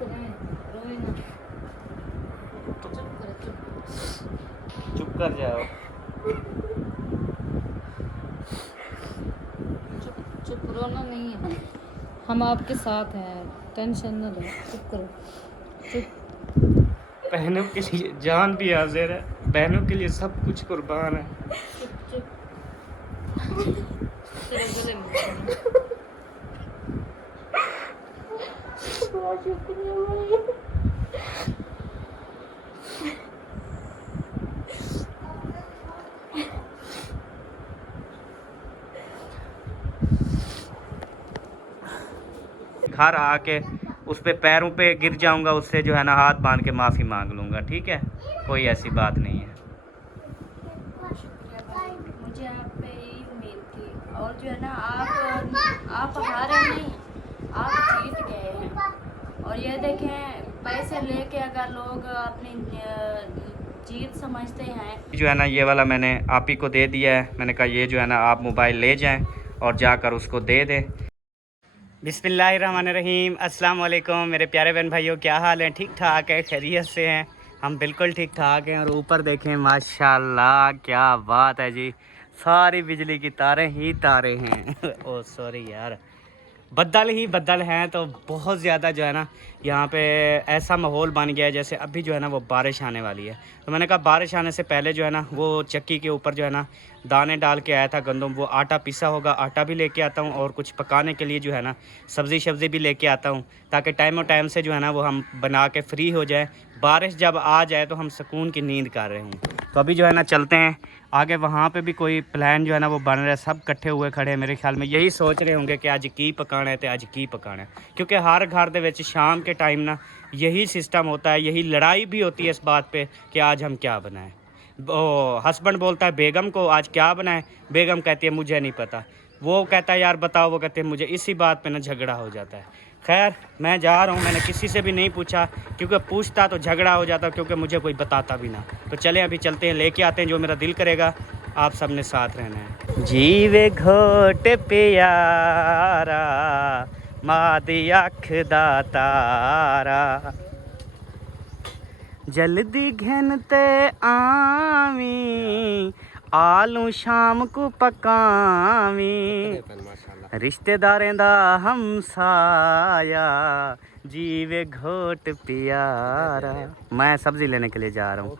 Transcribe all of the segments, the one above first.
करें, रोए ना। चुप कर, चुप कर जाओ। चुप रोना नहीं है, हम आपके साथ हैं, टेंशन न लो, चुप करो, चुप। बहनों के लिए जान भी हाजिर है, बहनों के लिए सब कुछ कुर्बान है। चुप चुप। तेरे गले में बहुत शुक्रिया भाई। घर आके उस पे पैरों पे गिर जाऊंगा, उससे जो है ना हाथ बांध के माफ़ी मांग लूँगा, ठीक है? कोई ऐसी बात नहीं है। शुक्रिया भाई, मुझे आप पे यही उम्मीद थी। और जो है ना आप हारे नहीं, आप जीत गए हैं। और ये देखें, पैसे लेके अगर लोग अपनी जीत समझते हैं। जो है ना ये वाला मैंने आप ही को दे दिया है। मैंने कहा ये जो है ना आप मोबाइल ले जाएं और जाकर उसको दे दें। बिस्मिल्लाहिर्रहमानिर्रहीम, अस्सलाम वालेकुम मेरे प्यारे बहन भाइयों, क्या हाल है? ठीक ठाक है, खैरियत से हैं? हम बिल्कुल ठीक ठाक हैं। और ऊपर देखें माशाल्लाह, क्या बात है जी, सारी बिजली की तारें ही तारे हैं। ओ सॉरी यार, बद्दल ही बद्दल हैं, तो बहुत ज़्यादा जो है ना यहाँ पे ऐसा माहौल बन गया है जैसे अभी जो है ना वो बारिश आने वाली है। तो मैंने कहा बारिश आने से पहले जो है ना वो चक्की के ऊपर जो है ना दाने डाल के आया था गंदम, वो आटा पिसा होगा, आटा भी लेके आता हूँ और कुछ पकाने के लिए जो है ना सब्ज़ी भी लेके आता हूँ, ताकि टाइम से जो है ना वो हम बना के फ्री हो जाए। बारिश जब आ जाए तो हम सुकून की नींद कर रहे हूँ। तो अभी जो है ना चलते हैं आगे, वहाँ पे भी कोई प्लान जो है ना वो बन रहा है, सब इकट्ठे हुए खड़े हैं, मेरे ख्याल में यही सोच रहे होंगे कि आज की पकाना है तो आज की पकाना है। क्योंकि हर घर दे विच शाम के टाइम ना यही सिस्टम होता है, यही लड़ाई भी होती है इस बात पे कि आज हम क्या बनाएं। ओ हस्बैंड बोलता है बेगम को आज क्या बनाएं, बेगम कहती है मुझे नहीं पता, वो कहता है यार बताओ, वो कहते हैं मुझे, इसी बात पे ना झगड़ा हो जाता है। खैर मैं जा रहा हूँ, मैंने किसी से भी नहीं पूछा, क्योंकि पूछता तो झगड़ा हो जाता, क्योंकि मुझे कोई बताता भी ना। तो चलें अभी चलते हैं, लेके आते हैं जो मेरा दिल करेगा। आप सब ने साथ रहना है। जीवे घोट प्यारा मादी अख दा तारा, जल्दी घिनते आवी आलू शाम को पकावी, रिश्तेदारें दा हमसाया जीवे घोट प्यारा। मैं सब्जी लेने के लिए जा रहा हूँ।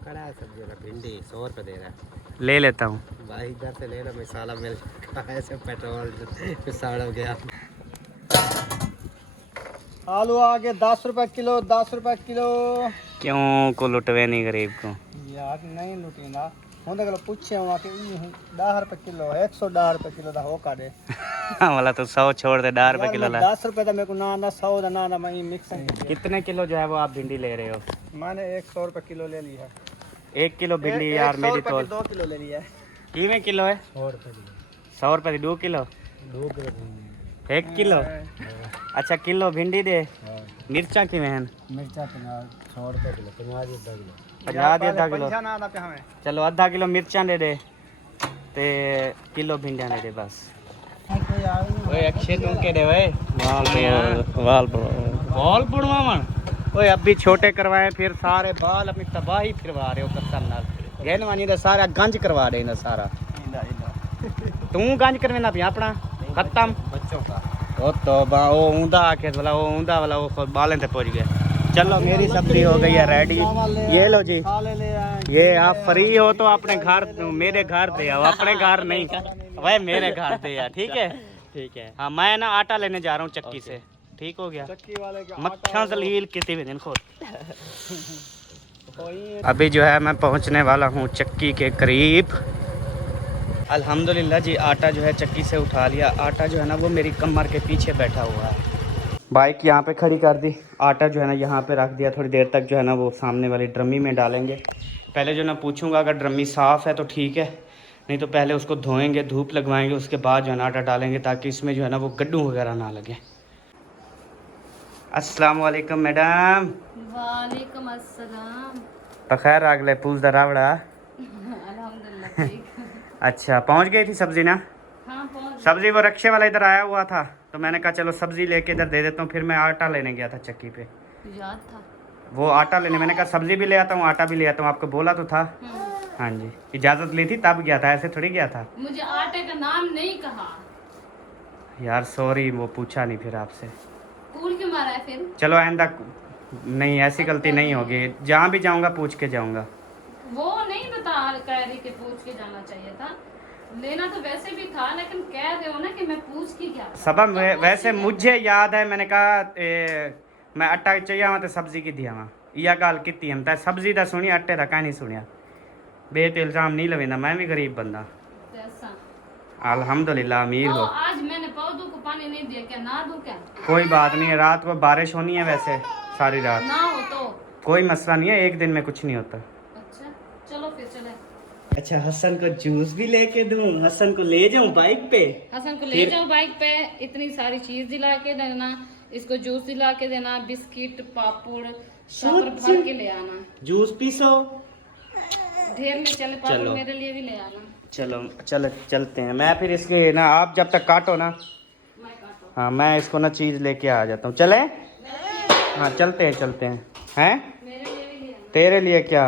भिंडी 100 रुपये दे रहा है, ले लेता हूँ भाई इधर से ले लो, मसाला मिल ऐसे पेट्रोल सड़ हो गया। आलू आगे 10 रुपए किलो, 10 रुपए किलो। क्यों को लुटवे नहीं गरीब को यार नहीं लुटीना हूँ, तो पूछे वहाँ के 10 रुपए किलो, 110 रुपए किलो का हो का दे। वाला तो 100 छोड़ दे, 10 रुपये किलो ला। 10 रुपए का मेरे को ना 100 ना मैं मिक्स। कितने किलो जो है वो आप भिंडी ले रहे हो? मैंने 100 रुपए किलो ले लिया है। 1 किलो भिंडी यार मेरी तो 2 किलो ले लिया है। किमें किलो है? 100 रुपए किलो। 100 रुपये की 2 किलो? 2 kilo 1 kilo? अच्छा किलो भिंडी दे। मिर्चा किमें हैं? मिर्चा 100 रुपए किलो, 50 किलो। 50 आधा किलो। चलो आधा किलो मिर्चा दे दे ते किलो भिंडियां दे दे बस। ओए अक्षय तू के दे ओए बाल बुड़वावन। ओए अभी छोटे करवाए फिर सारे बाल अपनी तबाही फिरवा रहे हो कसम नाल। गहनवानी दा सारा गंज करवा दे ना सारा। तू गंज करवेना पिया अपना खत्म बच्चों का। ओ तो ओ ऊंधा आके वाला वो ऊंधा वाला वो बालें ते पहुंच गया। चलो मेरी सब्जी हो गई है रेडी, ये लो जी। ये आप फ्री हो तो अपने घर, मेरे घर दे आओ, अपने घर नहीं, वह मेरे घर दे यार, ठीक है? ठीक है हाँ, मैं ना आटा लेने जा रहा हूँ चक्की से, ठीक हो गया? चक्की वाले का मक्खियाँ जलील कितने भी दिन खोल। अभी जो है मैं पहुँचने वाला हूँ चक्की के करीब। अल्हम्दुलिल्लाह जी आटा जो है चक्की से उठा लिया। आटा जो है ना वो मेरी कमर के पीछे बैठा हुआ है। बाइक यहाँ पे खड़ी कर दी, आटा जो है ना यहाँ पे रख दिया। थोड़ी देर तक जो है ना वो सामने वाली ड्रमी में डालेंगे। पहले जो ना पूछूंगा, अगर ड्रमी साफ़ है तो ठीक है, नहीं तो पहले उसको धोएंगे, धूप लगवाएंगे, उसके बाद जो है ना आटा डालेंगे, ताकि इसमें जो है ना वो गड्ढू वगैरह ना लगे। अस्सलाम वालेकुम मैडम। वालेकुम अस्सलाम। तो खैर अगले पूछ द रावड़ा। अल्हम्दुलिल्लाह ठीक। अच्छा पहुँच गई थी सब्ज़ी ना? हाँ पहुँच। सब्ज़ी वो रक्षे वाला इधर आया हुआ था, तो मैंने कहा चलो सब्ज़ी लेके इधर दे देता हूँ। फिर मैं आटा लेने गया था चक्की पे, याद था। वो आटा लेने, मैंने कहा सब्जी भी ले आता हूँ आटा भी ले आता हूँ, आपको बोला तो था। हाँ जी, इजाज़त ली थी तब गया था, ऐसे थोड़ी गया था। मुझे आटे का नाम नहीं कहा। यार सॉरी, वो पूछा नहीं फिर आपसे। कूल क्यों मारा है फिर? चलो आइंदा नहीं, ऐसी गलती नहीं होगी, जहाँ भी जाऊँगा पूछ के जाऊँगा। वो नहीं बता कह रही कि पूछ के जाना चाहिए था, लेना तो वैसे भी था, लेकिन कह दो ना कि मैं पूछ के क्या सबब वैसे मुझे याद है, मैंने कहा मैं आटा चाहिए वहाँ तो सब्जी की दिया वहाँ, यह गल की हम तो सब्जी का सुनी, आटे का कहीं नहीं सुनिया। बेत इल्जाम नहीं लवेंदा, मैं भी गरीब बंदा। ऐसा। अल्हम्दुलिल्लाह अमीर हो। आज मैंने पौधों को पानी नहीं दिया, क्या ना दूं क्या? कोई बात नहीं है, रात को बारिश होनी है वैसे सारी रात, ना हो तो कोई मसला नहीं है, एक दिन में कुछ नहीं होता। अच्छा चलो फिर चले। अच्छा हसन को जूस भी लेके दूं, हसन को ले जाऊं बाइक पे? हसन को ले जाओ बाइक पे, इतनी सारी चीज दिला के देना, इसको जूस दिला के देना, बिस्किट पापड़ सब भर के ले आना। जूस पीसो, ढेर में चले पापड़, चलो। मेरे लिए भी ले आना। चलो चलते हैं। मैं फिर इसके ना, आप जब तक काटो ना, मैं काटो। हाँ मैं इसको ना चीज़ लेके आ जाता हूँ। चले? हाँ चलते हैं। हैं? मेरे लिए भी ले आना। तेरे लिए क्या?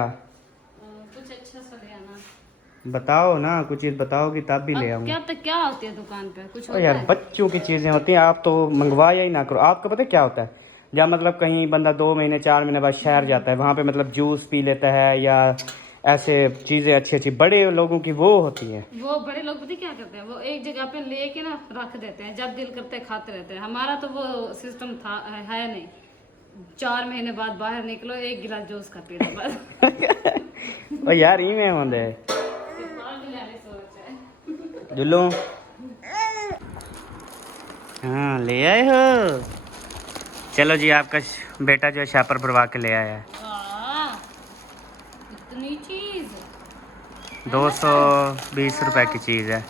कुछ अच्छा सा ले आना। बताओ ना, कुछ चीज़ बताओगी तब भी ले अब आऊँगा। क्या होती है दुकान पे? कुछ ओ होता यार है? बच्चों की चीज़ें होती हैं, आप तो मंगवाया ही ना करो। आपको पता है क्या होता है, जब मतलब कहीं बंदा 2 महीने 4 महीने बाद शहर जाता है, वहाँ पे मतलब जूस पी लेता है या ऐसे चीज़ें अच्छी बड़े लोगों की वो होती है। वो बड़े लोग पता क्या करते हैं, वो एक जगह पे लेके ना रख देते हैं, जब दिल करते हैं खाते रहते हैं। हमारा तो वो सिस्टम था है नहीं, 4 महीने बाद बाहर निकलो, एक गिलास जूस का पी लो बस। ओ यार ई में होंगे जुल्लू। हाँ ले आए हो, चलो जी आपका बेटा जो है शापर भरवा के ले आया है। वाह, इतनी चीज 220 रुपए की चीज़ है।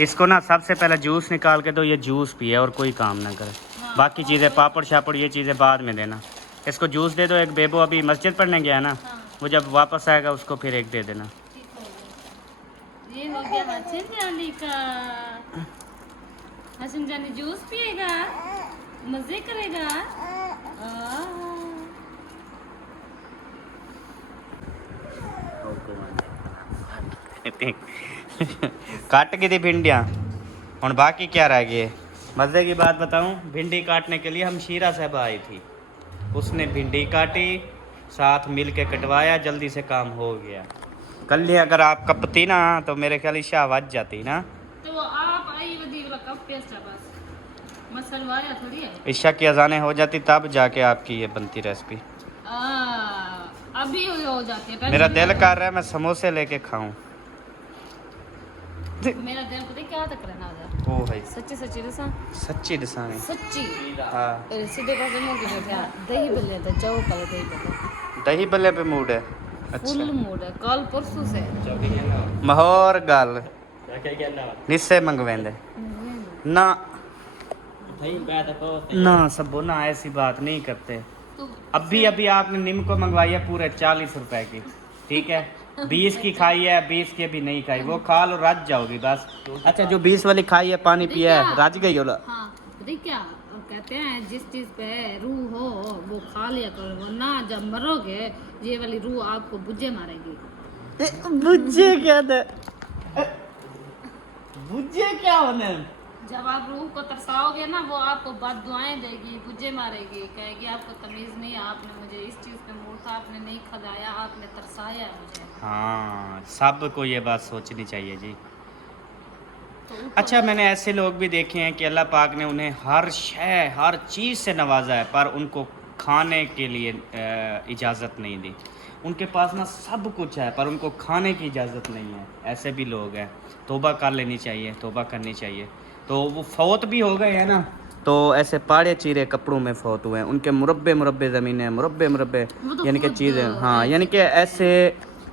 इसको ना सबसे पहले जूस निकाल के दो, ये जूस पिए और कोई काम ना करे। बाकी चीज़ें पापड़ शापड़ ये चीज़ें बाद में देना। इसको जूस दे दो। एक बेबो अभी मस्जिद पढ़ने गया ना, वो जब वापस आएगा उसको फिर एक दे देना। ये हो गया हसन जानी का। हसन जानी जूस पिएगा, मजे करेगा। काट के दी भिंडियाँ, और बाकी क्या रह गए। मज़े की बात बताऊं, भिंडी काटने के लिए हम शीरा साहब आई थी, उसने भिंडी काटी, साथ मिल के कटवाया, जल्दी से काम हो गया। कल ही अगर आप कपती ना तो मेरे ख्याल ईशा आवाज जाती ना। तो आप आई वधी वाला कप पेस्ट है बस, मसलवाया थोड़ी है। ईशा की अजानें हो जाती तब जाके आपकी ये बनती रेसिपी। अभी हो जाती है। मेरा दिल कर रहा है मैं समोसे लेके खाऊं। मेरा दिल पता क्या तक रहना होगा। ओ भाई सच्ची दसा, सच्ची दसाने। सच्ची हाँ सीधे पासे मुंह की बैठा दही बल्ले तो जाओ पहले दही बल्ले दही बल्ले पे मूड है। फुल अच्छा मूड है, कल परसों से महौर गल निस्से मंगवेंदे ना ना सबो ना, ऐसी बात नहीं करते। तो अभी आपने निम को मंगवाई है पूरे 40 रुपए की, ठीक है। 20 की खाई है, 20 की अभी नहीं खाई, वो खा लो रज जाओगी बस। अच्छा जो 20 वाली खाई है पानी पिया है रज गई होला। हाँ पता क्या कहते हैं, जिस चीज पे रूह हो वो खा लिया करो, वरना जब मरोगे ये वाली रूह आपको बुझे मारेगी। बुझे क्या दे, बुझे क्या होने। जब आप रूह को तरसाओगे ना, वो आपको बददुआएं देगी, बुझे मारेगी, कहेगी आपको तमीज नहीं है, आपने मुझे इस चीज पे मूड था, आपने नहीं खदाया, आपने तरसाया है मुझे। हाँ सबको ये बात सोचनी चाहिए जी। तो उठो। अच्छा मैंने ऐसे लोग भी देखे हैं कि अल्लाह पाक ने उन्हें हर शय हर चीज़ से नवाजा है, पर उनको खाने के लिए इजाज़त नहीं दी। उनके पास ना सब कुछ है पर उनको खाने की इजाज़त नहीं है। ऐसे भी लोग हैं, तौबा कर लेनी चाहिए, तौबा करनी चाहिए। तो वो फौत भी हो गए हैं ना, तो ऐसे पाड़े चीरे कपड़ों में फौत हुए हैं, उनके मुरब्बे ज़मीनें मुरब्बे वो तो यानी कि खुद चीज़ें। हाँ यानी कि ऐसे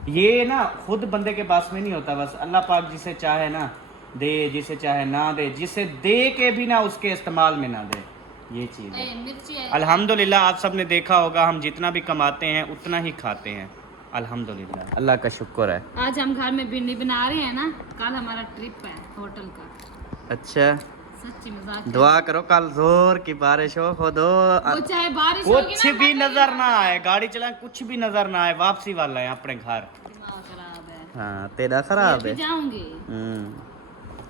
ये ना खुद बंदे के पास में नहीं होता, बस अल्लाह पाक जिसे चाहे ना दे, जिसे चाहे ना दे, जिसे दे के भी ना उसके इस्तेमाल में ना दे, ये चीज़ है। मिर्ची है। अल्हम्दुलिल्लाह आप सब ने देखा होगा हम जितना भी कमाते हैं उतना ही खाते हैं। अल्हम्दुलिल्लाह अल्लाह का शुक्र है। आज हम घर में भिंडी बना रहे हैं ना, कल हमारा ट्रिप है होटल का। अच्छा सच्ची मजाक। दुआ करो कल जोर की बारिश हो खुदो, वो चाहे बारिश होगी कुछ ना, भी मैं नजर ना आए, गाड़ी चलाए कुछ भी नजर ना आए, वापसी वाला है अपने घर। दिमाग खराब है। हाँ तेरा खराब फिर है। भी जाऊंगी,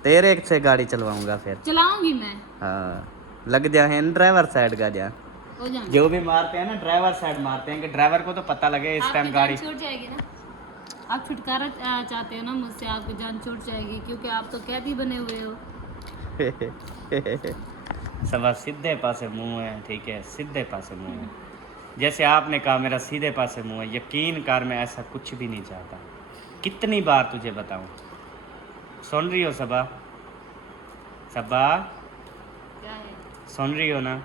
तेरे से गाड़ी चलवाऊंगा फिर। चलाऊंगी मैं। हाँ लग जा है ड्राइवर साइड का जा, हो जाऊंगी। जो भी मारते हैं ना ड्राइवर साइड मारते हैं कि ड्राइवर को तो पता लगे इस टाइम आपकी गाड़ी। जान छूट जाएगी ना, आप छुटकारा चाहते हो ना मुझसे, आपकी जान छूट जाएगी क्योंकि आप तो कैदी बने हुए हो। सवा सीधे पासे मुंह है, ठीक है सीधे पासे मुंह है। जैसे आपने कहा मेरा सीधे पासे मुंह है, यकीन कर मैं ऐसा कुछ भी नहीं चाहता। कितनी बार तुझे बताऊं, सुन रही हो सबा? सबा क्या है? सुन रही हो ना?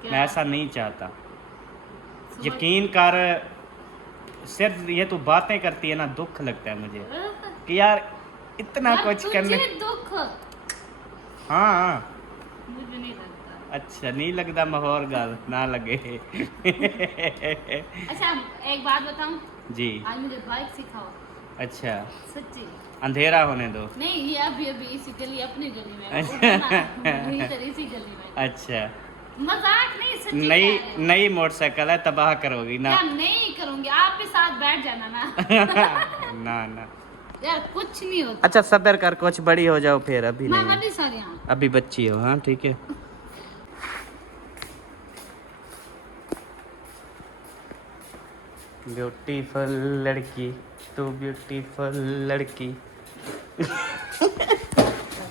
क्या? मैं ऐसा नहीं चाहता। सुबह- यकीन कर, सिर्फ ये तू बातें करती है ना, दुख लगता है मुझे कि यार इतना यार, कुछ करने। तुझे दुख? हाँ मुझे नहीं लगता। अच्छा नहीं लगता, माहौल गल ना लगे। अच्छा एक बात बताऊं, जी आज मुझे बाइक सिखाओ। अच्छा, सच्ची अंधेरा होने दो। नहीं, ये अभी इसी गली, अपनी गली में अच्छा। इधर इसी गली में। अच्छा मजाक नहीं, सच्ची नई कह रहे हो। नई मोटरसाइकिल है, तबाह करोगी ना। यार नहीं करूंगी, आप भी साथ बैठ जाना ना। ना ना यार कुछ नहीं होता। अच्छा सब्र कर, कुछ बड़ी हो जाओ फिर, अभी मैं नहीं, बड़ी सारी हूँ। अभी बच्ची हो। हाँ ठीक है। ब्यूटीफुल लड़की, तू ब्यूटीफुल लड़की।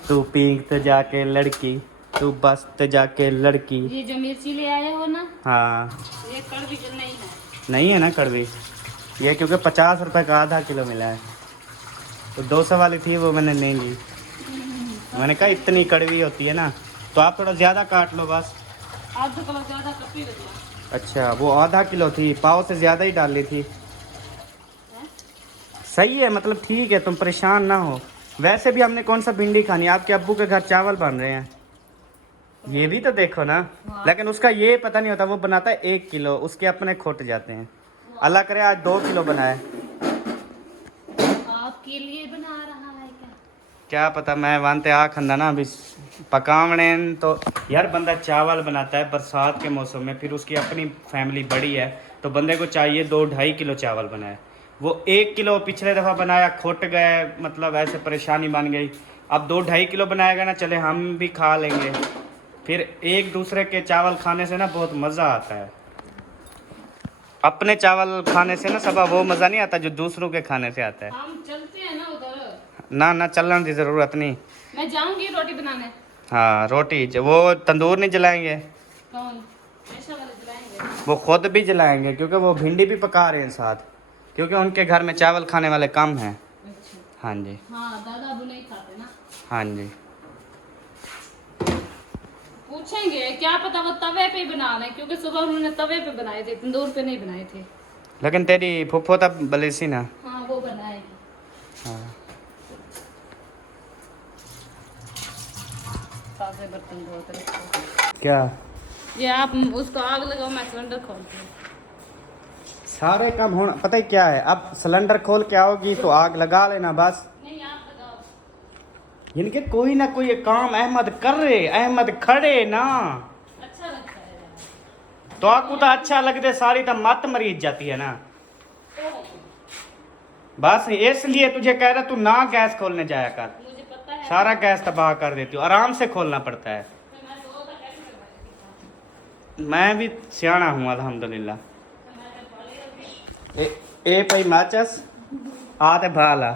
तू पीक तो जाके लड़की, तू बस तो जाके लड़की। ये जो मिर्ची ले आए हो ना, हाँ ये कड़वी तो नहीं है। नहीं है ना कड़वी, ये क्योंकि 50 रुपए का आधा किलो मिला है, तो 200 वाली थी वो मैंने नहीं ली। मैंने कहा इतनी कड़वी होती है ना, तो आप थोड़ा ज़्यादा काट लो बस। आधा किलो ज्यादा कटवी लगी। अच्छा वो आधा किलो थी, पाव से ज़्यादा ही डाल ली थी। सही है, मतलब ठीक है, तुम परेशान ना हो। वैसे भी हमने कौन सा भिंडी खानी, आपके अब्बू के घर चावल बन रहे हैं, ये भी तो देखो ना। लेकिन उसका ये पता नहीं होता, वो बनाता है 1 किलो, उसके अपने खुट जाते हैं। अल्लाह करे आज 2 किलो बनाए। आपके लिए बना रहा है क्या? क्या पता, मैं वानते आ खंदा ना अभी पकावने तो। यार बंदा चावल बनाता है बरसात के मौसम में, फिर उसकी अपनी फैमिली बड़ी है, तो बंदे को चाहिए 2-2.5 किलो चावल बनाए। वो 1 किलो पिछले दफ़ा बनाया, खुट गए, मतलब ऐसे परेशानी बन गई। अब 2-2.5 किलो बनाएगा ना, चले हम भी खा लेंगे। फिर एक दूसरे के चावल खाने से ना बहुत मज़ा आता है। अपने चावल खाने से ना सबा वो मज़ा नहीं आता जो दूसरों के खाने से आता है। हम चलते हैं ना उधर। ना ना चलने की ज़रूरत नहीं। मैं जाऊंगी रोटी बनाने। हाँ रोटी वो तंदूर नहीं जलाएंगे, कौन? ऐसा वाले जलाएंगे। वो खुद भी जलाएंगे, क्योंकि वो भिंडी भी पका रहे हैं साथ, क्योंकि उनके घर में चावल खाने वाले कम हैं। अच्छा। हाँ जी हाँ दादा अबू नहीं खाते ना। हाँ जी। पूछेंगे, क्या पता वो तवे पे ही बना लें, क्योंकि सुबह उन्होंने तवे पे बनाए थे, तंदूर पे नहीं बनाए थे। लेकिन तेरी फुफ्फो तब बलेसी ना। हाँ वो बनाएगी। हाँ ताज़े बर्तन धोते रखो। क्या ये आप उसको आग लगाओ, मैं सिलेंडर खोलती हूँ। सारे काम होना, पता है क्या है, अब सिलेंडर खोल के आओगी तो आग लगा लेना बस। नहीं आप लगाओ। यानी कि कोई ना कोई काम अहमद कर रहे, अहमद खड़े ना, अच्छा लगता है यार। तो आपको तो अच्छा लगते, सारी तो मत मरीज जाती है ना। बस इसलिए तुझे कह रहा तू ना गैस खोलने जाया कर, मुझे पता है। सारा गैस तबाह कर देती हूँ, आराम से खोलना पड़ता है। मैं दो का कैसे करवाई थी? मैं भी सियाना हूँ अल्हम्दुलिल्लाह। ए पई माचस आते भाला।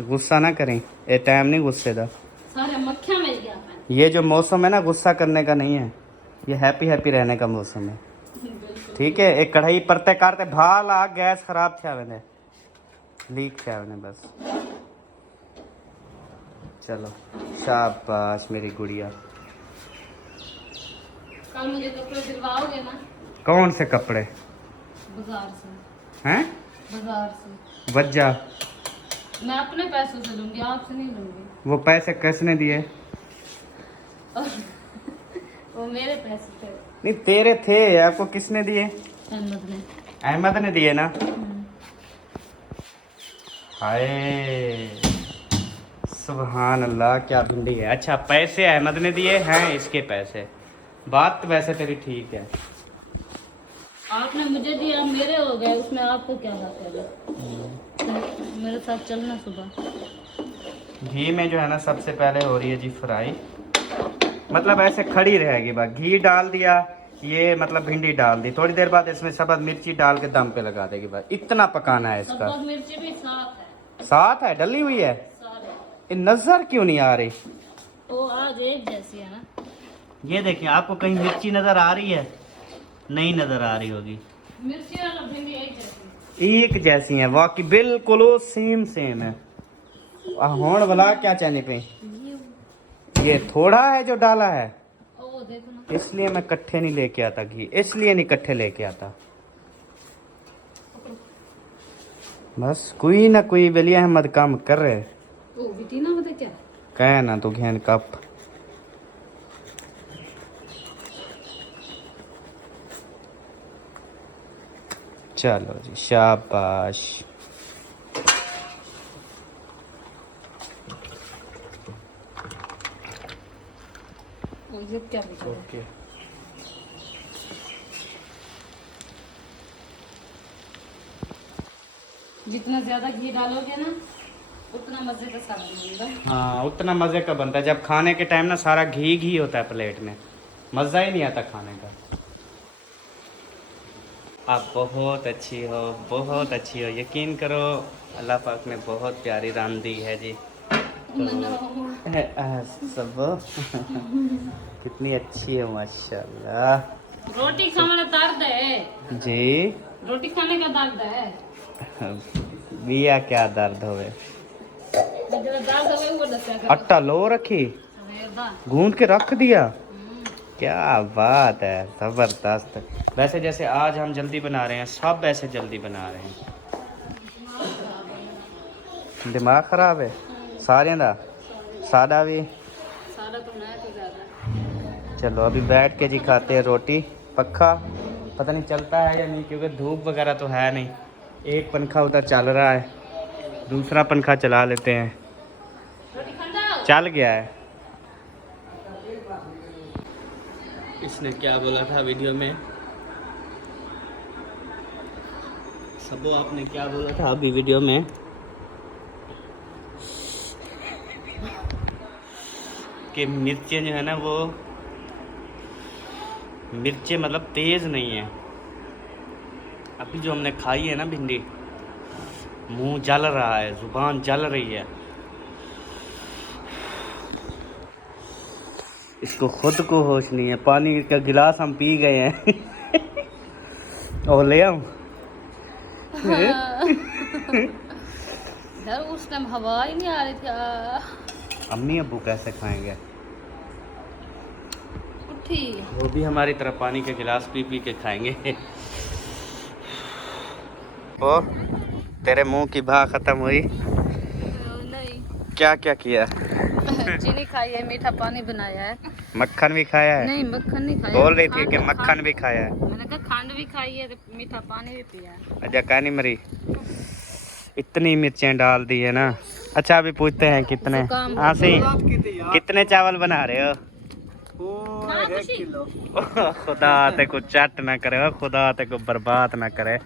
गुस्सा ना करें, ये टाइम नहीं गुस्से का। सारे मक्खियाँ मिल गया मैं। ये जो मौसम है ना गुस्सा करने का नहीं है, ये हैप्पी हैप्पी रहने का मौसम है। ठीक है, एक कढ़ाई परते करते भाला गैस खराब थिया वने, लीक थिया वने बस। चलो शाबाश मेरी गुड़िया। कल मुझे कपड़े दिलवाओगे ना? कौन से कपड़े बाजार से। हैं? बाजार से वज्जा, मैं अपने पैसों से लूंगी, आपसे नहीं लूंगी। वो पैसे किसने दिए? वो मेरे पैसे थे। नहीं तेरे थे, आपको किसने दिए? अहमद ने। अहमद ने दिए ना। हाय सुभान अल्लाह, क्या भिंडी है। अच्छा, पैसे अहमद ने दिए हैं, इसके पैसे। बात तो वैसे तेरी ठीक है। आपने मुझे दिया, मेरे हो गए, उसमें आपको क्या बात है? मेरे साथ चलना सुबह। घी में जो है ना सबसे पहले हो रही है जी फ्राई, मतलब ऐसे खड़ी रहेगी बस। घी डाल दिया, ये मतलब भिंडी डाल दी, थोड़ी देर बाद इसमें सब्ज़ मिर्ची डाल के दम पे लगा देगी बस। इतना पकाना है इसका। सब्ज़ मिर्ची भी साफ है। साथ है, डली हुई है। साफ है। ये नजर क्यों नहीं आ रही? तो आज एक जैसी है ना। ये देखिए, आपको कहीं मिर्ची नजर आ रही है? नहीं नजर आ रही होगी। मिर्ची और भिंडी एक जैसी। एक जैसी है वाकई, बिल्कुल सेम सेम है। होन वाला क्या चाहने पे, ये थोड़ा है जो डाला है, ओ देखो ना। इसलिए मैं कट्ठे नहीं लेके आता घी, इसलिए नहीं कट्ठे लेके आता। बस कोई ना कोई वली अहमद काम कर रहे। ओ बिटी ना होते क्या? कह ना तो घेन कप। चलो जी, शाबाश। ओ ये क्या पूछा? ओके, जितना ज्यादा घी डालोगे ना उतना मजे का सालन बनेगा। हाँ उतना मज़े का बनता है। जब खाने के टाइम ना सारा घी घी होता है प्लेट में, मज़ा ही नहीं आता खाने का। आप बहुत अच्छी हो, बहुत अच्छी हो, यकीन करो अल्लाह पाक ने बहुत प्यारी रांधी है जी। सब कितनी अच्छी है माशाल्लाह। रोटी खाने का दर्द है जी, रोटी खाने का दर्द है। बिया क्या दर्द होवे। जो दर्द है वो दस का। आटा लो रखी, गूंद के रख दिया, क्या बात है, जबरदस्त। वैसे जैसे आज हम जल्दी बना रहे हैं, सब ऐसे जल्दी बना रहे हैं। दिमाग खराब है सारे दा, सादा भी। सारा तो ना तो ज्यादा। चलो अभी बैठ के जी खाते हैं रोटी। पक्का पता नहीं चलता है या नहीं, क्योंकि धूप वगैरह तो है नहीं। एक पंखा उधर चल रहा है, दूसरा पंखा चला लेते हैं। रोटी खा चल गया है। इसने क्या बोला था वीडियो में, सबो आपने क्या बोला था अभी वीडियो में? कि मिर्चें जो है ना वो मिर्चें मतलब तेज नहीं है। अभी जो हमने खाई है ना भिंडी, मुंह जल रहा है, जुबान जल रही है। इसको खुद को होश नहीं है। पानी का गिलास हम पी गए हैं। और ले आऊं? यार उस टाइम हवा ही नहीं आ रही थी। अम्मी अब्बू कैसे खाएंगे? उठी वो भी हमारी तरह पानी के गिलास पी पी के खाएंगे। ओ तेरे मुंह की भा खत्म हुई? नहीं। क्या क्या किया? चीनी खाई है, मीठा पानी बनाया है। मक्खन भी खाया है? नहीं मक्खन नहीं खाया। बोल रही थी कि मक्खन भी खाया है। मैंने कहा खंड भी खाई है, मीठा पानी भी पिया है। अच्छा कहनी मरी, इतनी मिर्चें डाल दी है ना। अच्छा अभी पूछते हैं कितने, हाँ सही, कितने चावल बना रहे हो? हाँ, 1 किलो। खुदा ते को चट ना करे, ओ खुदा ते को बर्बाद ना करे।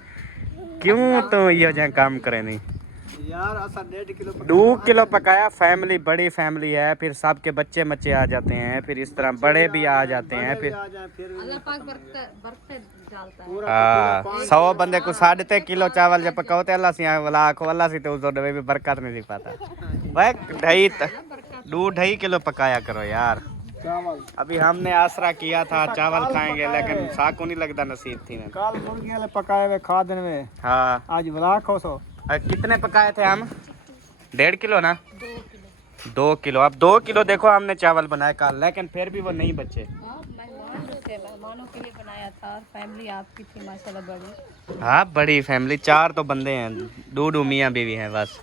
क्यों तो ये जहाँ काम करे नहीं यार ऐसा 1.5 किलो 2 किलो पकाया। फैमिली बड़ी फैमिली है, फिर सबके बच्चे मच्चे आ जाते हैं, फिर इस तरह बड़े भी आ जाते हैं। फिर अल्लाह पाक बरकत डालता है। हाँ 100 बंदे को 3.5 किलो चावल जब पकाओते अल्लाह से अल्लाह को अल्लाह से तो उस भी बरकत नहीं पाता। वह 2.5 किलो पकाया करो यार। चावल अभी हमने आसरा किया था चावल खाएंगे, लेकिन साको नहीं लगता नसीब थी ना। काल मुर्गी वाले पकाए हुए खा दिन में, हाँ आज बना खो सो। कितने पकाए थे हम? 1.5 किलो ना? 2 किलो। 2 किलो। अब 2 किलो देखो हमने चावल बनाए कल, लेकिन फिर भी वो नहीं बचे। मेहमान जो थे, मेहमानों के लिए बनाया था। फैमिली आपकी थी माशाल्लाह बड़ी। हाँ बड़ी फैमिली, 4 तो बंदे हैं, 2 मियाँ बीवी हैं बस।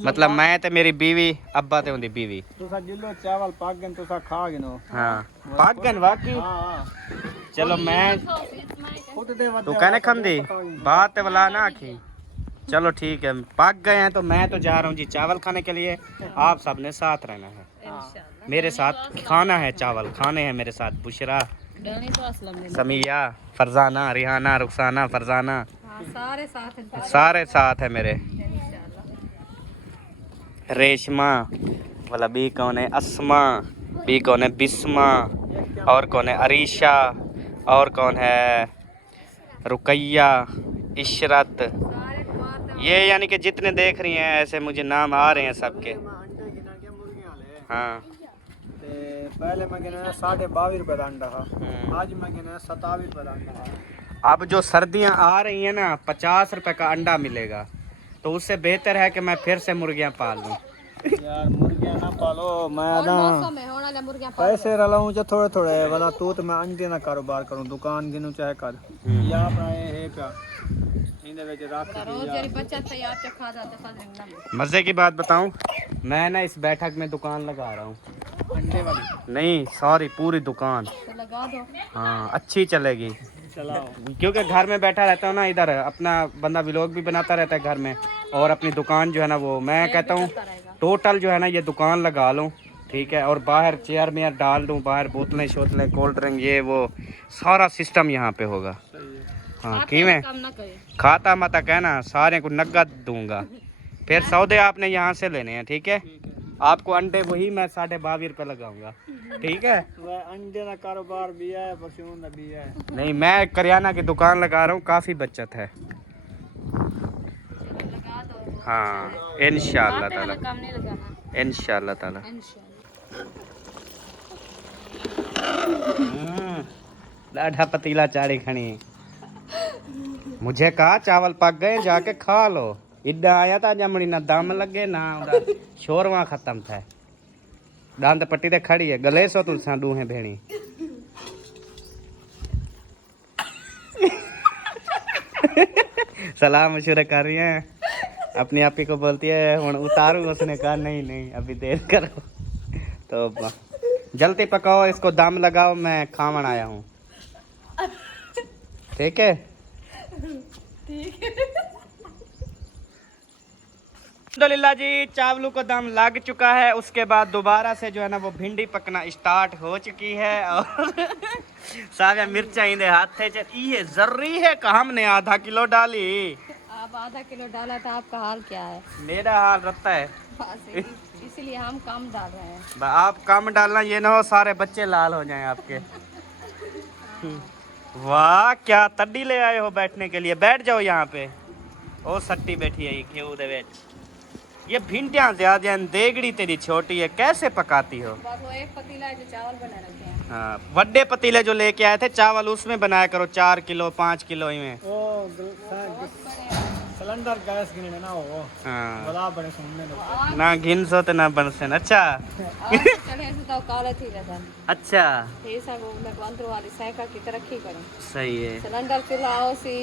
मतलब मैं ते मेरी बीवी, अब्बा ते उनकी बीवी। तुसा जिलो चावल पाक गन तुसा खा गिनो। हाँ पाक गन वाकई। हां चलो मैं खुद दे तू कहने खम दी बात ते वाला ना आखी। चलो ठीक है, पक गए हैं तो मैं तो जा रहा हूँ जी चावल खाने के लिए। आप सबने साथ रहना है, इंशाल्लाह। मेरे साथ खाना है, चावल खाने हैं मेरे साथ। बुशरा, डरनी तो असलम ने। समिया, फरजाना, रिहाना, रुखसाना, फरजाना, हाँ, सारे साथ हैं। सारे साथ है मेरे। इंशाल्लाह। रेशमा वाला बी कौन है, अस्मा बी कौन है, बिस्मा, और कौन है अरीशा, और कौन है रुकैया, इशरत। सारे बात ये यानी कि जितने देख रही हैं ऐसे मुझे नाम आ रहे हैं सबके। अंडे गिना के मुर्गियां ले हाँ ते पहले मैं गिना 22.5 रुपए का अंडा था, हम्म। आज मैं गिना 27 रुपए का अंडा था। अब जो सर्दियां आ रही हैं ना, 50 रुपए का अंडा मिलेगा, तो उससे बेहतर है कि मैं फिर से मुर्गियां पाल लूँ। यार मुर्गियां ना पालो, मैं ना मौसम है होना ले मुर्गियां पाल पैसे रलाऊं जो थोड़े थोड़े वाला तू तो मैं अंडे ना कारोबार करूं, दुकान गिनू चाहे कर या अपना ये क्या इनदे विच रख रोज जरी बचत है आप खा जाते फजर में। मज़े की बात बताऊं, मैं ना इस बैठक में दुकान लगा रहा हूँ। अंडे वाली नहीं सॉरी, पूरी दुकान। तो लगा दो। हाँ अच्छी चलेगी, चलाओ। क्योंकि घर में बैठा रहता हूँ ना, इधर अपना बंदा व्लॉग भी बनाता रहता है घर में, और अपनी दुकान जो है ना वो मैं कहता हूँ टोटल जो है ना ये दुकान लगा लूँ, ठीक है, और बाहर चेयर मेयर डाल दूँ, बाहर बोतलें शोतलें कोल्ड ड्रिंक ये वो सारा सिस्टम यहाँ पे होगा। सही है। हाँ कि मैं काम ना करे। खाता मता कहना, सारे को नकद दूंगा, फिर सौदे आपने यहाँ से लेने हैं, ठीक है। ठीक है। आपको अंडे वही मैं 22.5 रुपये लगाऊंगा, ठीक है। वह अंडे का कारोबार भी है, परचून का भी है। नहीं मैं करियाना की दुकान लगा रहा हूँ, काफ़ी बचत है। लगा दो। हाँ इंशाअल्लाह ताला, काम नहीं लगाना। इंशाअल्लाह ताला। लाढ़ा पतीला चाड़ी खणी, मुझे कहा चावल पक गए जाके खा लो। इड्डा आया था जमड़ी ना दम लगे ना उधर शोरवा खत्म था। दांत पट्टी ते खड़ी है, गले सो तू साडू है भेणी। सलाह मशूरे कर रही हैं, अपनी आपी को बोलती है हूँ उतारू, उसने कहा नहीं नहीं अभी देर करो। तो जल्दी पकाओ इसको, दम लगाओ, मैं खावन आया हूँ, ठीक है। अल्हम्दुलिल्लाह जी चावलों को दम लग चुका है। उसके बाद दोबारा से जो है ना वो भिंडी पकना स्टार्ट हो चुकी है, और सारे मिर्चा इंदे हाथ थे। ये जरूरी है कि हमने आधा किलो डाली। आप आधा किलो डाला था, आपका हाल क्या है? मेरा हाल रहता है, इसीलिए हम कम डाल रहे हैं। आप कम डालना, ये ना हो सारे बच्चे लाल हो जाएं आपके। वाह क्या तड्डी ले आए हो बैठने के लिए, बैठ जाओ यहाँ पे। ओ सट्टी बैठी है ये घ्यू दे विच। ये भिंडियां ज्यादा हैं, देगड़ी तेरी छोटी है, कैसे पकाती हो? बस वो एक पतीला है जो चावल बना रखे हैं। हाँ बड़े पतीले जो लेके आए थे चावल, उसमें बनाया करो 4 किलो 5 किलो में। ओ सिलेंडर गैस गिनने ना हो, हाँ बड़ा बड़े सुनने दो। ना घिन सो तो ना बनसे। अच्छा चढ़े से तो काले थी रहता। अच्छा ये सब मैं अंदर वाली साइकिल की तरक्की करूं। सही है, सिलेंडर चलाओ सी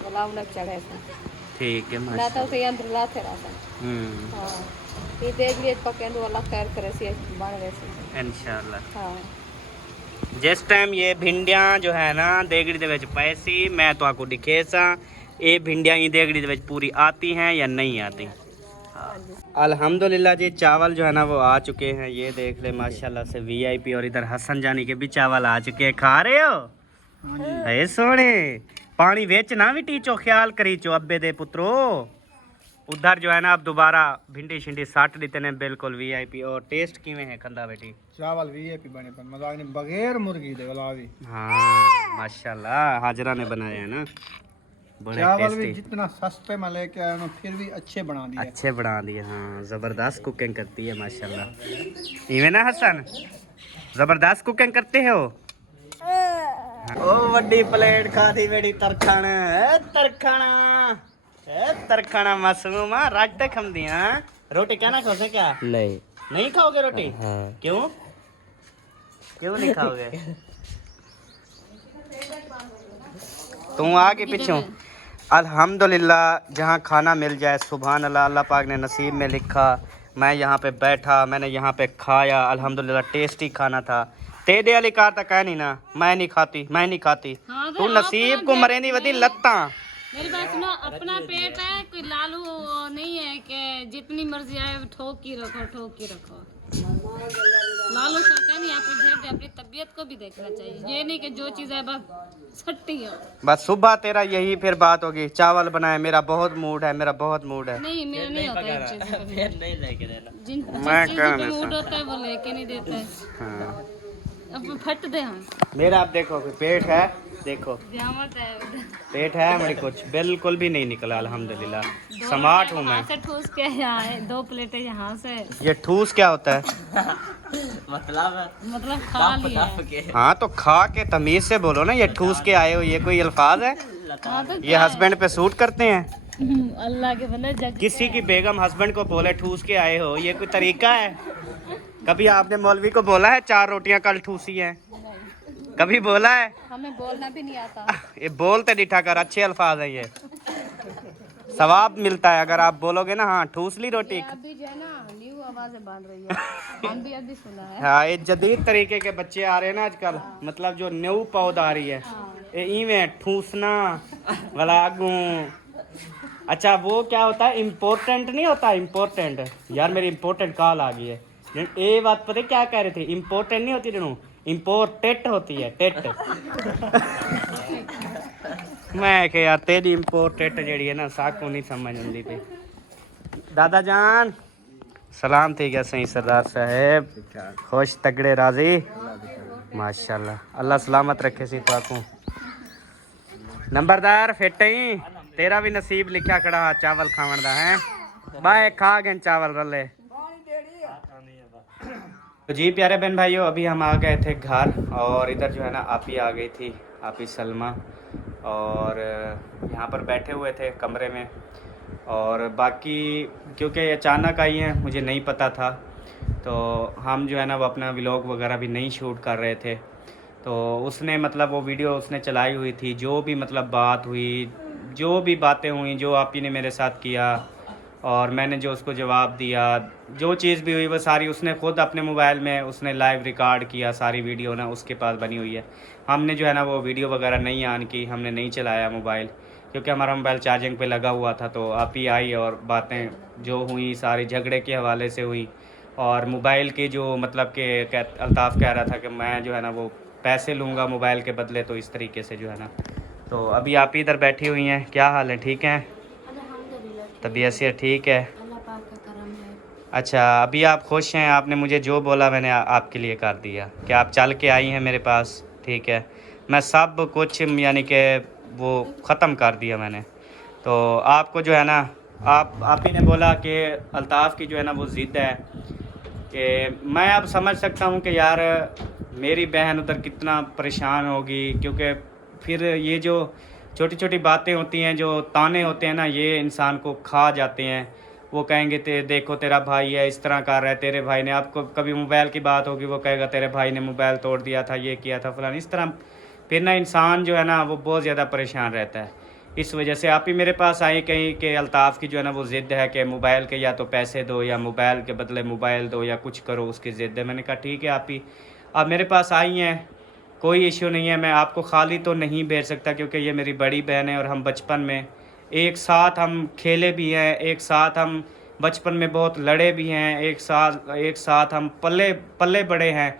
बुलाओ न चढ़े से ठीक है ना माशा। तो अंदर लाते रहता। हां ये देख लिए पके तो अल्लाह खैर करे से बन वैसे इंशाल्लाह। हां जिस टाइम ये भिंडियां जो है ना देगड़ी दे विच पैसी, मैं तो आपको दिखेसा ये भिंडियां ही देगड़ी दे विच पूरी आती हैं या नहीं आती। अल्हम्दुलिल्लाह जी चावल जो है ना वो आ चुके हैं, ये देख ले माशाल्लाह से वीआईपी। और इधर हसन जानी के भी चावल आ चुके हैं, खा रहे हो? है सोने पानी वेच ना भी टीचो, ख्याल करी चो अब्बे दे पुत्रो। उधर जो है ना अब दोबारा भिंडी शिंडी साट देते ने बिल्कुल वीआईपी। और टेस्ट किवें है खंदा बेटी? चावल वीआईपी बने पर मजाक नहीं, बगैर मुर्गी दे वाला भी। हाँ माशाल्लाह हाजरा ने बनाया है ना, बड़े चावल भी टेस्टी। जितना सस्ते में लेके आए ना फिर भी अच्छे बना दिए। अच्छे बना दिए, हाँ जबरदस्त कुकिंग करती है माशाल्लाह। इवें ना हसन जबरदस्त कुकिंग करते हो। ओ वड्डी प्लेट खादी बेड़ी तरखण, तरखणा तरखणा मासूमा राज तक हम दिया। रोटी क्या ना खाओगे क्या? नहीं खाओगे रोटी? हाँ। क्यों क्यों नहीं खाओगे? तुम आगे पीछे। अल्हम्दुलिल्लाह जहाँ खाना मिल जाए सुभान अल्लाह, अल्लाह पाक ने नसीब में लिखा। मैं यहाँ पे बैठा, मैंने यहाँ पे खाया, अल्हम्दुलिल्लाह टेस्टी खाना था। तेरे वाली कार तक है नहीं ना, मैं नहीं खाती मैं नहीं खाती। हाँ, तू नसीब को मरेंदी वदी लत्ता मेरी बात सुनो, अपना पेट है, कोई लालू नहीं है कि जितनी मर्जी आए ठोक की रखो, ठोक की रखो। लालू का कहनी अपनी तबीयत को भी देखना चाहिए, ये नहीं कि जो चीज़ है बस सट्टी हो। बस सुबह तेरा यही फिर बात होगी, चावल बनाए, मेरा बहुत मूड है, मेरा बहुत मूड है। नहीं, मेरा नहीं होता इन चीज़ों पे। फिर नहीं लेके देना। जिन मैं चीज़ों पे मूड होता है वो लेके नहीं देता है। हाँ। अब फट दे हम मेरा आप देखो पेट है, देखो ध्यामत है। पेट है मेरे, कुछ बिल्कुल भी नहीं निकला अल्हम्दुलिल्लाह, स्मार्ट हूँ मैं। यहाँ से ठूस के यहाँ है, 2 प्लेटें यहाँ से, ये ठूस क्या होता है? मतलब खा लिया है। हाँ तो खा के तमीज से बोलो ना, ये ठूस के आए हो, ये कोई अल्फाज है? हाँ तो ये हस्बैंड पे सूट करते हैं? अल्लाह के बंदे जग किसी की बेगम हस्बैंड को बोले ठूस के आए हो, ये कोई तरीका है? कभी आपने मौलवी को बोला है 4 रोटियां कल ठूसी हैं? कभी बोला है? हमें बोलना भी नहीं आता। ये बोलते दिठा कर, अच्छे अल्फाज है ये, सवाब मिलता है अगर आप बोलोगे ना हाँ ठूस ली रोटी। आप भी जो है ना न्यू आवाजें बांध रही है, हम भी अभी सुना है। हाँ ये जदीद तरीके के बच्चे आ रहे हैं ना आजकल, मतलब जो न्यू पौध आ रही है ये इवें ठूसना वाला आगू। अच्छा वो क्या होता है, इम्पोर्टेंट नहीं होता, इम्पोर्टेंट यार मेरी इम्पोर्टेंट कॉल आ गई है। ये बात पता क्या कह रहे थे, इम्पोर्टेंट नहीं होती जनू, इम्पोर्टेंट होती है, टेट। मैं के यार तेरी इम्पोर्टेंट जड़ी है ना साकू नहीं समझ आती थी। दादा जान सलाम थी क्या सही सरदार साहब, खुश तगड़े राजी माशाल्लाह, अल्लाह सलामत रखे सी ताकू। नंबरदार फिट ही तेरा भी नसीब लिखा खड़ा चावल खावन दा है, बाय खा गए चावल रले। तो जी प्यारे बहन भाइयों, अभी हम आ गए थे घर और इधर जो है ना आप ही आ गई थी, आप ही सलमा, और यहाँ पर बैठे हुए थे कमरे में। और बाकी क्योंकि अचानक आई हैं मुझे नहीं पता था, तो हम जो है ना वो अपना व्लॉग वगैरह भी नहीं शूट कर रहे थे। तो उसने मतलब वो वीडियो उसने चलाई हुई थी, जो भी मतलब बात हुई, जो भी बातें हुई, जो आप ही ने मेरे साथ किया और मैंने जो उसको जवाब दिया, जो चीज़ भी हुई वो सारी उसने ख़ुद अपने मोबाइल में उसने लाइव रिकॉर्ड किया, सारी वीडियो ना उसके पास बनी हुई है। हमने जो है ना वो वीडियो वगैरह नहीं ऑन की, हमने नहीं चलाया मोबाइल, क्योंकि हमारा मोबाइल चार्जिंग पे लगा हुआ था। तो आप ही आई और बातें जो हुई सारी झगड़े के हवाले से हुई, और मोबाइल के जो मतलब कि अल्ताफ़ कह रहा था कि मैं जो है ना वो पैसे लूँगा मोबाइल के बदले, तो इस तरीके से जो है ना। तो अभी आप ही इधर बैठी हुई हैं, क्या हाल है, ठीक हैं? तबीयत से ठीक है? अल्लाह पाक का करम है। अच्छा अभी आप खुश हैं? आपने मुझे जो बोला मैंने आपके लिए कर दिया, कि आप चल के आई हैं मेरे पास, ठीक है? मैं सब कुछ यानी कि वो ख़त्म कर दिया मैंने। तो आपको जो है ना आप ही ने बोला कि अल्ताफ़ की जो है ना वो ज़िद है कि मैं अब समझ सकता हूँ कि यार मेरी बहन उधर कितना परेशान होगी, क्योंकि फिर ये जो छोटी छोटी बातें होती हैं, जो ताने होते हैं ना, ये इंसान को खा जाते हैं। वो कहेंगे देखो तेरा भाई है इस तरह कर रहा है, तेरे भाई ने, आपको कभी मोबाइल की बात होगी वो कहेगा तेरे भाई ने मोबाइल तोड़ दिया था, ये किया था फलान, इस तरह फिर ना इंसान जो है ना वो बहुत ज़्यादा परेशान रहता है। इस वजह से आप ही मेरे पास आई कहीं कि अल्ताफ़ की जो है ना वो ज़िद है कि मोबाइल के या तो पैसे दो या मोबाइल के बदले मोबाइल दो या कुछ करो, उसकी ज़िद है। मैंने कहा ठीक है, आप मेरे पास आई हैं, कोई इशू नहीं है, मैं आपको खाली तो नहीं भेज सकता, क्योंकि ये मेरी बड़ी बहन है और हम बचपन में एक साथ हम खेले भी हैं, एक साथ हम बचपन में बहुत लड़े भी हैं, एक साथ हम पले बड़े हैं।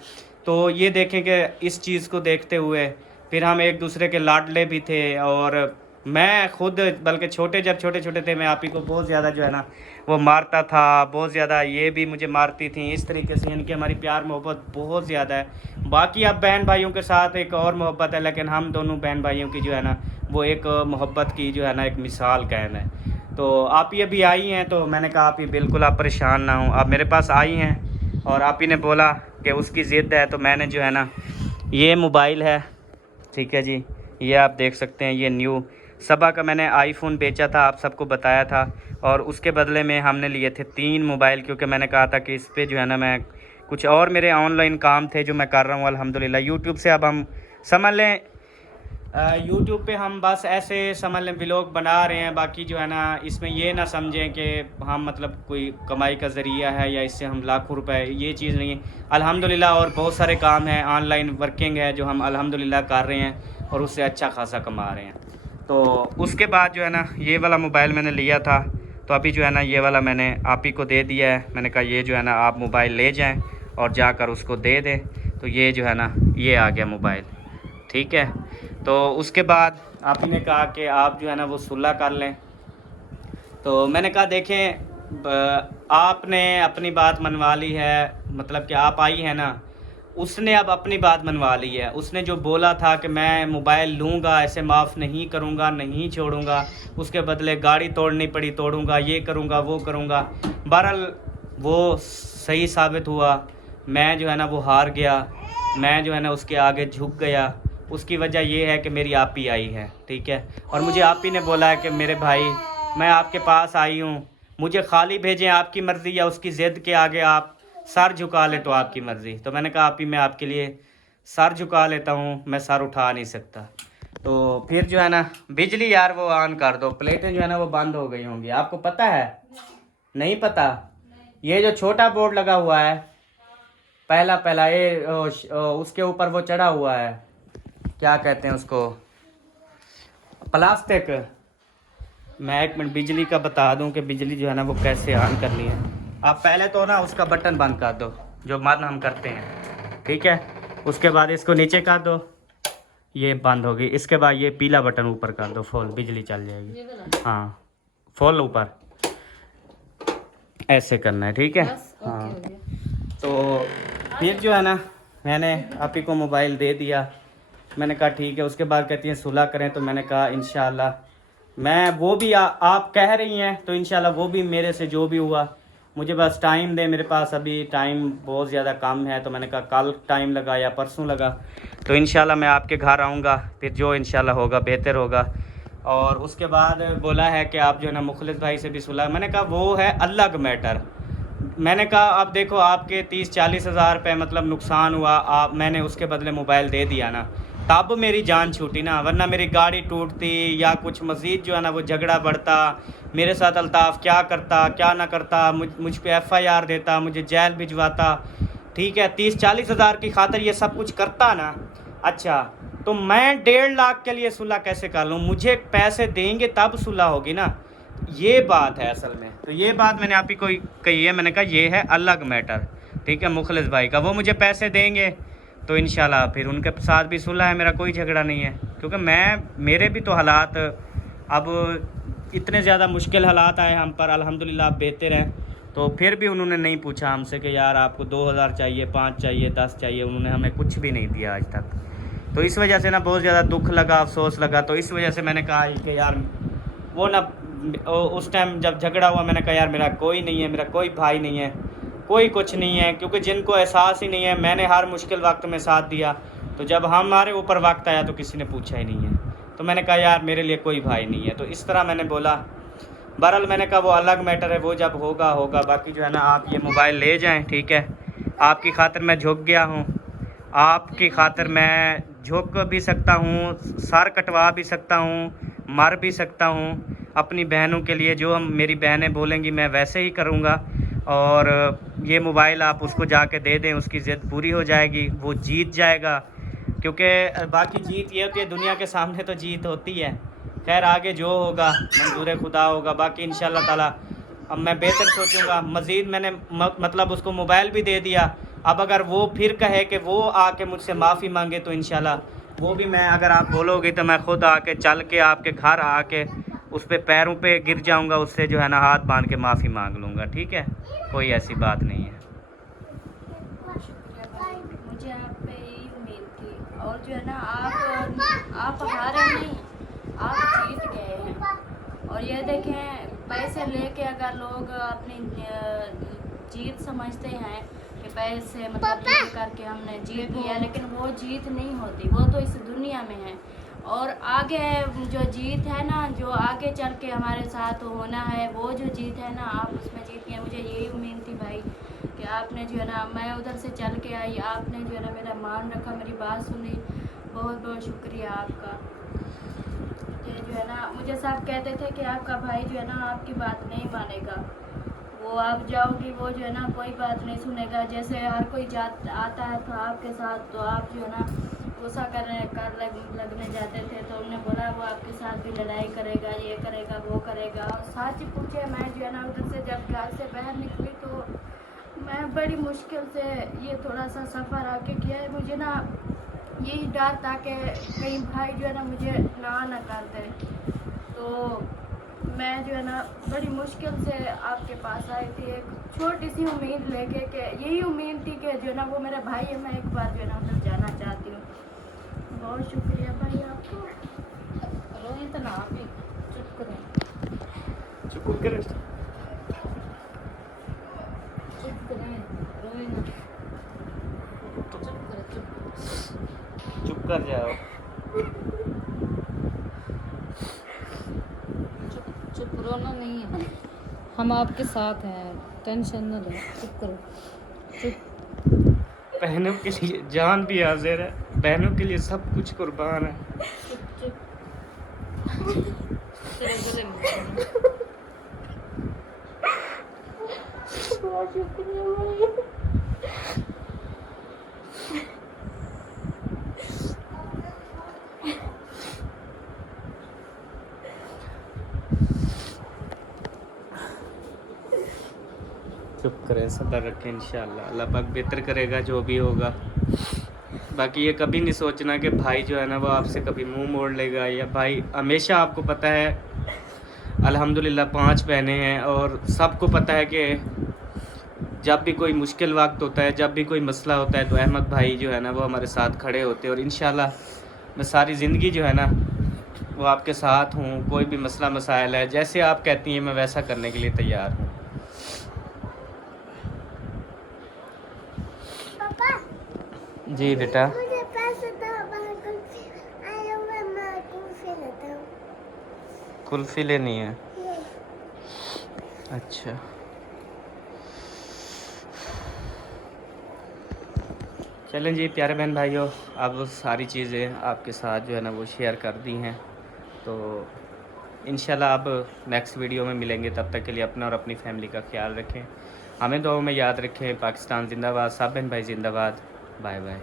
तो ये देखें कि इस चीज़ को देखते हुए फिर हम एक दूसरे के लाडले भी थे, और मैं खुद बल्कि जब छोटे छोटे थे मैं आप ही को बहुत ज़्यादा जो है ना वो मारता था, बहुत ज़्यादा ये भी मुझे मारती थी, इस तरीके से इनकी हमारी प्यार मोहब्बत बहुत ज़्यादा है। बाकी अब बहन भाइयों के साथ एक और मोहब्बत है, लेकिन हम दोनों बहन भाइयों की जो है ना वो एक मोहब्बत की जो है ना एक मिसाल कायम है। तो आप ही अभी आई हैं, तो मैंने कहा आप ही बिल्कुल आप परेशान ना हो, आप मेरे पास आई हैं और आप ही ने बोला कि उसकी ज़िद है। तो मैंने जो है ना ये मोबाइल है, ठीक है जी, ये आप देख सकते हैं, ये न्यू सबा का मैंने आईफोन बेचा था, आप सबको बताया था, और उसके बदले में हमने लिए थे 3 मोबाइल, क्योंकि मैंने कहा था कि इस पे जो है ना मैं कुछ और मेरे ऑनलाइन काम थे जो मैं कर रहा हूँ अल्हम्दुलिल्लाह। यूट्यूब से अब हम समझ लें यूट्यूब पे हम बस ऐसे समझ लें व्लॉग बना रहे हैं, बाकी जो है ना इसमें ये ना समझें कि हम मतलब कोई कमाई का ज़रिया है या इससे हम लाखों रुपए, ये चीज़ नहीं है अल्हम्दुलिल्लाह। और बहुत सारे काम हैं, ऑनलाइन वर्किंग है जो हम अल्हम्दुलिल्लाह कर रहे हैं और उससे अच्छा खासा कमा रहे हैं। तो उसके बाद जो है ना ये वाला मोबाइल मैंने लिया था, तो अभी जो है ना ये वाला मैंने आप ही को दे दिया है। मैंने कहा ये जो है ना आप मोबाइल ले जाएं और जाकर उसको दे दें। तो ये जो है ना ये आ गया मोबाइल, ठीक है। तो उसके बाद आप ही ने कहा कि आप जो है ना वो सुलह कर लें। तो मैंने कहा देखें आपने अपनी बात मनवा ली है, मतलब कि आप आई है ना, उसने अब अपनी बात मनवा ली है। उसने जो बोला था कि मैं मोबाइल लूँगा, ऐसे माफ़ नहीं करूँगा, नहीं छोड़ूंगा, उसके बदले गाड़ी तोड़नी पड़ी तोड़ूंगा, ये करूँगा वो करूँगा। बहरहाल वो सही साबित हुआ। मैं जो है ना वो हार गया, मैं जो है ना उसके आगे झुक गया। उसकी वजह ये है कि मेरी आप ही आई है, ठीक है। और मुझे आप ही ने बोला है कि मेरे भाई मैं आपके पास आई हूँ, मुझे खाली भेजें, आपकी मर्ज़ी, या उसकी ज़िद के आगे आप सर झुका ले तो आपकी मर्ज़ी। तो मैंने कहा आप ही मैं आपके लिए सर झुका लेता हूँ, मैं सर उठा नहीं सकता। तो फिर जो है ना बिजली यार वो ऑन कर दो, प्लेटें जो है ना वो बंद हो गई होंगी। आपको पता है? नहीं पता? ये जो छोटा बोर्ड लगा हुआ है पहला ये उसके ऊपर वो चढ़ा हुआ है, क्या कहते हैं उसको, प्लास्टिक। मैं एक मिनट बिजली का बता दूं कि बिजली जो है ना वो कैसे ऑन करनी है। आप पहले तो ना उसका बटन बंद कर दो जो मर्न हम करते हैं, ठीक है। उसके बाद इसको नीचे कर दो, ये बंद होगी। इसके बाद ये पीला बटन ऊपर कर दो, फुल बिजली चल जाएगी। हाँ फुल ऊपर ऐसे करना है, ठीक है। हाँ तो फिर जो है ना मैंने आप ही को मोबाइल दे दिया। मैंने कहा ठीक है। उसके बाद कहती हैं सुलह करें, तो मैंने कहा इंशाल्लाह मैं वो भी आप कह रही हैं तो इंशाल्लाह वो भी मेरे से जो भी हुआ, मुझे बस टाइम दे। मेरे पास अभी टाइम बहुत ज़्यादा कम है, तो मैंने कहा कल टाइम लगा या परसों लगा, तो इंशाल्लाह मैं आपके घर आऊँगा, फिर जो इंशाल्लाह होगा बेहतर होगा। और उसके बाद बोला है कि आप जो है ना मुखलिस भाई से भी सुलह। मैंने कहा वो है अलग मैटर। मैंने कहा अब देखो आपके 30-40 हज़ार रुपये मतलब नुकसान हुआ, आप मैंने उसके बदले मोबाइल दे दिया ना, तब मेरी जान छूटी ना, वरना मेरी गाड़ी टूटती या कुछ मज़ीद जो है ना वो झगड़ा बढ़ता, मेरे साथ अल्ताफ़ क्या करता क्या ना करता, मुझ पे FIR देता, मुझे जेल भिजवाता, ठीक है। 30-40 हज़ार की खातर ये सब कुछ करता ना। अच्छा तो मैं 1.5 लाख के लिए सुलह कैसे कर लूँ? मुझे पैसे देंगे तब सुलह होगी ना, ये बात है असल में। तो ये बात मैंने आप ही को कही है। मैंने कहा ये है अलग मैटर, ठीक है। मुखलिस भाई का वो मुझे पैसे देंगे तो इंशाल्लाह फिर उनके साथ भी सुलह है, मेरा कोई झगड़ा नहीं है। क्योंकि मेरे भी तो हालात अब इतने ज़्यादा मुश्किल हालात आए हम पर, अल्हम्दुलिल्लाह बेहतर हैं। तो फिर भी उन्होंने नहीं पूछा हमसे कि यार आपको 2000 चाहिए, 5 चाहिए, 10 चाहिए। उन्होंने हमें कुछ भी नहीं दिया आज तक। तो इस वजह से ना बहुत ज़्यादा दुख लगा, अफसोस लगा। तो इस वजह से मैंने कहा कि यार वो ना उस टाइम जब झगड़ा हुआ मैंने कहा यार मेरा कोई नहीं है, मेरा कोई भाई नहीं है, कोई कुछ नहीं है। क्योंकि जिनको एहसास ही नहीं है, मैंने हर मुश्किल वक्त में साथ दिया, तो जब हमारे ऊपर वक्त आया तो किसी ने पूछा ही नहीं है। तो मैंने कहा यार मेरे लिए कोई भाई नहीं है। तो इस तरह मैंने बोला। बहरहाल मैंने कहा वो अलग मैटर है, वो जब होगा होगा। बाकी जो है ना आप ये मोबाइल ले जाएं, ठीक है। आपकी खातिर मैं झुक गया हूँ, आपकी खातिर मैं झुक भी सकता हूँ, सर कटवा भी सकता हूँ, मर भी सकता हूँ अपनी बहनों के लिए। जो हम मेरी बहनें बोलेंगी मैं वैसे ही करूँगा। और ये मोबाइल आप उसको जाके दे दें, उसकी ज़िद पूरी हो जाएगी, वो जीत जाएगा। क्योंकि बाकी जीत ये होती है, दुनिया के सामने तो जीत होती है। खैर आगे जो होगा मंजूर खुदा होगा। बाकी इंशाल्लाह ताला अब मैं बेहतर सोचूंगा। मज़ीद मैंने मतलब उसको मोबाइल भी दे दिया। अब अगर वो फिर कहे कि वो आके मुझसे माफ़ी मांगे तो इंशाल्लाह वो भी मैं, अगर आप बोलोगे तो मैं ख़ुद आके चल के आपके घर आके उस पे पैरों पे गिर जाऊंगा, उससे जो है ना हाथ बांध के माफ़ी मांग लूँगा, ठीक है। कोई ऐसी बात नहीं है। शुक्रिया भाई, मुझे आप पे यही उम्मीद थी। और जो है ना आप हारे नहीं, आप जीत गए हैं। और ये देखें पैसे लेके अगर लोग अपनी जीत समझते हैं कि पैसे मतलब ये करके हमने जीत लिया, लेकिन वो जीत नहीं होती, वो तो इस दुनिया में है। और आगे जो जीत है ना, जो आगे चल के हमारे साथ होना है, वो जो जीत है ना आप उसमें जीत गए। मुझे यही उम्मीद थी भाई कि आपने जो है ना, मैं उधर से चल के आई, आपने जो है ना मेरा मान रखा, मेरी बात सुनी, बहुत बहुत शुक्रिया आपका। ये जो है ना मुझे सब कहते थे कि आपका भाई जो है ना आपकी बात नहीं मानेगा, वो आप जाओगी वो जो है ना कोई बात नहीं सुनेगा। जैसे हर कोई आता है तो आपके साथ, तो आप जो है ना गुस्सा लगने जाते थे तो उन्होंने बोला वो आपके साथ भी लड़ाई करेगा, ये करेगा, वो करेगा। और सच पूछे मैं जो है ना उधर से जब घर से बाहर निकली तो मैं बड़ी मुश्किल से ये थोड़ा सा सफ़र आके किया है। मुझे ना यही डर था कि कहीं भाई जो है ना मुझे ना कर दे। तो मैं जो है ना बड़ी मुश्किल से आपके पास आई थी, एक छोटी सी उम्मीद लेके कि यही उम्मीद थी कि जो है ना वो मेरा भाई है, मैं एक बार जो है ना उधर जाना चाहती हूँ। बहुत शुक्रिया भाई आपको। रोए तो ना आप ही चुप करो, चुप कर। चुप करें, रोए ना, चुप करो, चुप कर जाओ। चुप रोना नहीं है, हम आपके साथ हैं, टेंशन न लो, चुप करो, चुप। बहनों के लिए जान भी हाजिर है, बहनों के लिए सब कुछ कुर्बान है। चुप चलो गले मिल बहुत शुक्रिया भाई। चुप करें, सब्र रखें, इंशाल्लाह अल्लाह पाक बेहतर करेगा जो भी होगा। बाकी ये कभी नहीं सोचना कि भाई जो है ना वो आपसे कभी मुंह मोड़ लेगा, या भाई हमेशा आपको पता है अल्हम्दुलिल्लाह 5 बहनें हैं और सबको पता है कि जब भी कोई मुश्किल वक्त होता है, जब भी कोई मसला होता है तो अहमद भाई जो है ना वो हमारे साथ खड़े होते हैं। और इंशाल्लाह मैं सारी ज़िंदगी जो है ना वो आपके साथ हूँ। कोई भी मसला मसाइल है जैसे आप कहती हैं मैं वैसा करने के लिए तैयार हूँ। जी बेटा, मुझे पैसे दो, मैं कुल्फी लेता हूँ। कुल्फ़ी लेनी है? अच्छा, चलें जी प्यारे बहन भाइयों, अब सारी चीज़ें आपके साथ जो है ना वो शेयर कर दी हैं। तो इंशाल्लाह अब नेक्स्ट वीडियो में मिलेंगे, तब तक के लिए अपना और अपनी फैमिली का ख्याल रखें, हमें दुआओं में याद रखें। पाकिस्तान जिंदाबाद, सब बहन भाई जिंदाबाद। Bye bye.